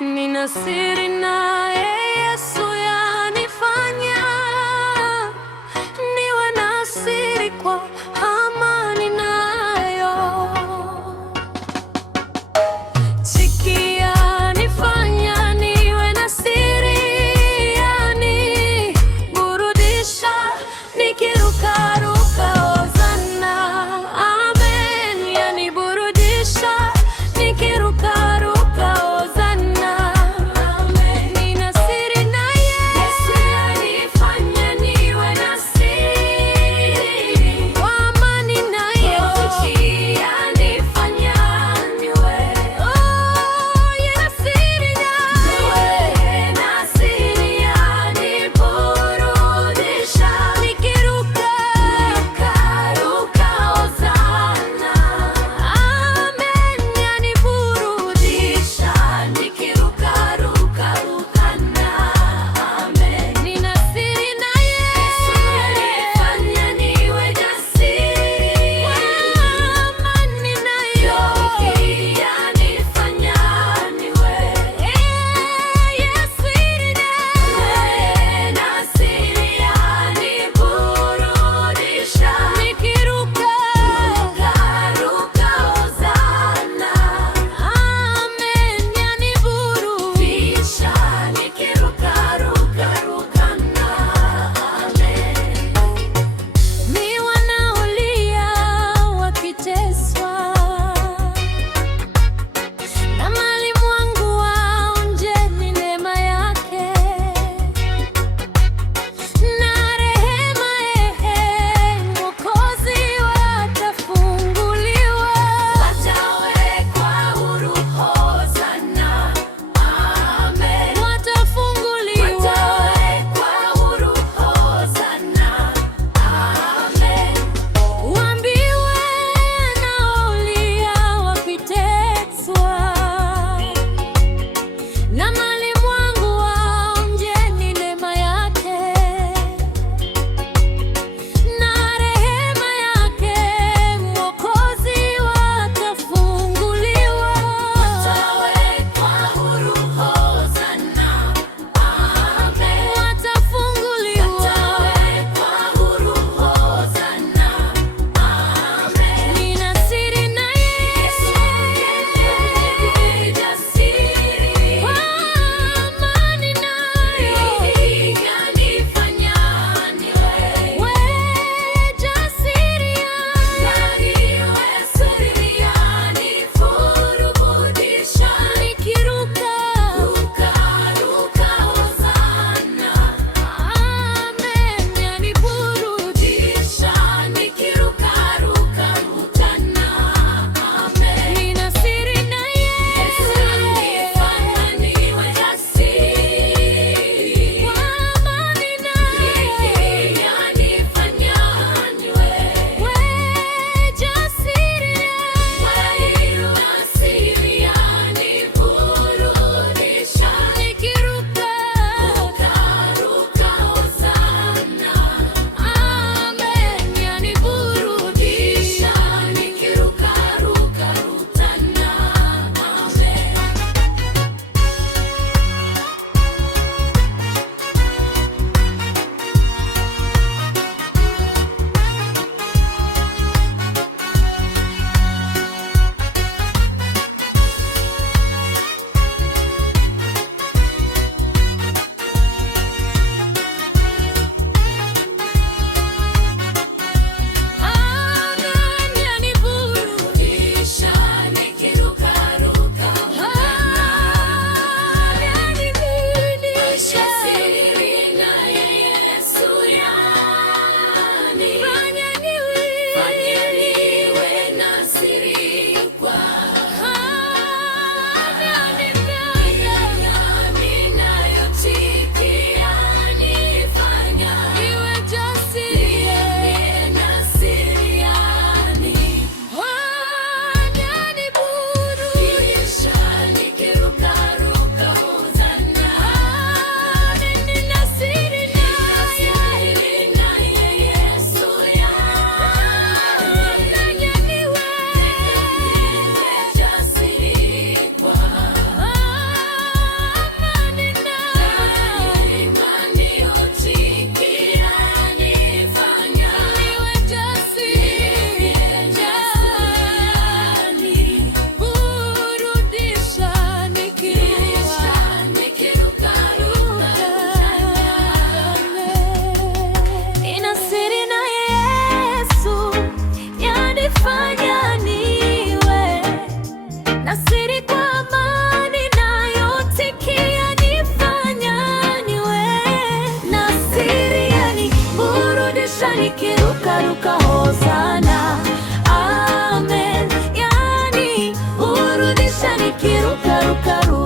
Nina siri naye Yesu, yanifanya niwe na siri kwa amani nayo. Chiki yanifanya niwe na siri, yaniburudisha nikirukaruka hosana. Amen, yaniburudisha nikirukaruka hosana. Amen, nina siri naye Yesu, yanifanya niwe na siri kwa amani.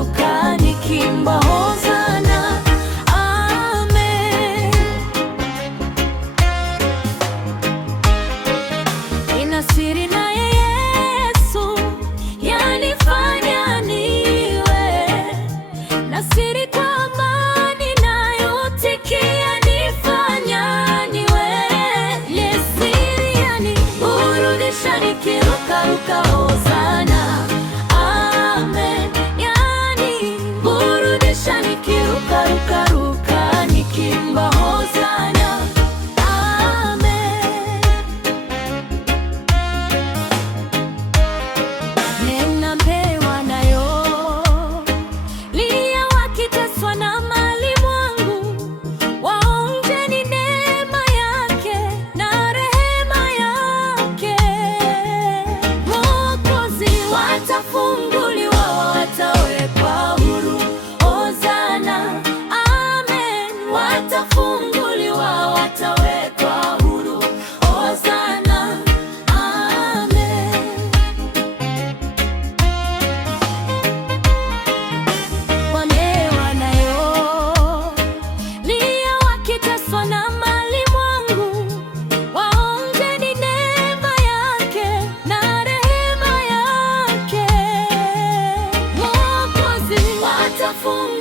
ruka nikimba hosana. Amen. Nina siri naye Yesu, yanifanya niwe na siri kwa amani nayotikia nifanya niwe. Siri yaniburudisha nikirukaruka hosana. Amen. Yaniburudisha nikirukaruka nikimba hosana. Amen. Ninapewa nayo lia wakiteswa na mali mwangu, waonje ni neema yake na rehema yake. Mwokozi watafunguliwa, watawekwa huru hosana. Amen. Watafunguliwa, watawekwa huru hosana. Amen. Wamewa nayo lia wakiteswa na mali mwangu, waonje ni neema yake na rehema yake. Mwokozi watafunguliwa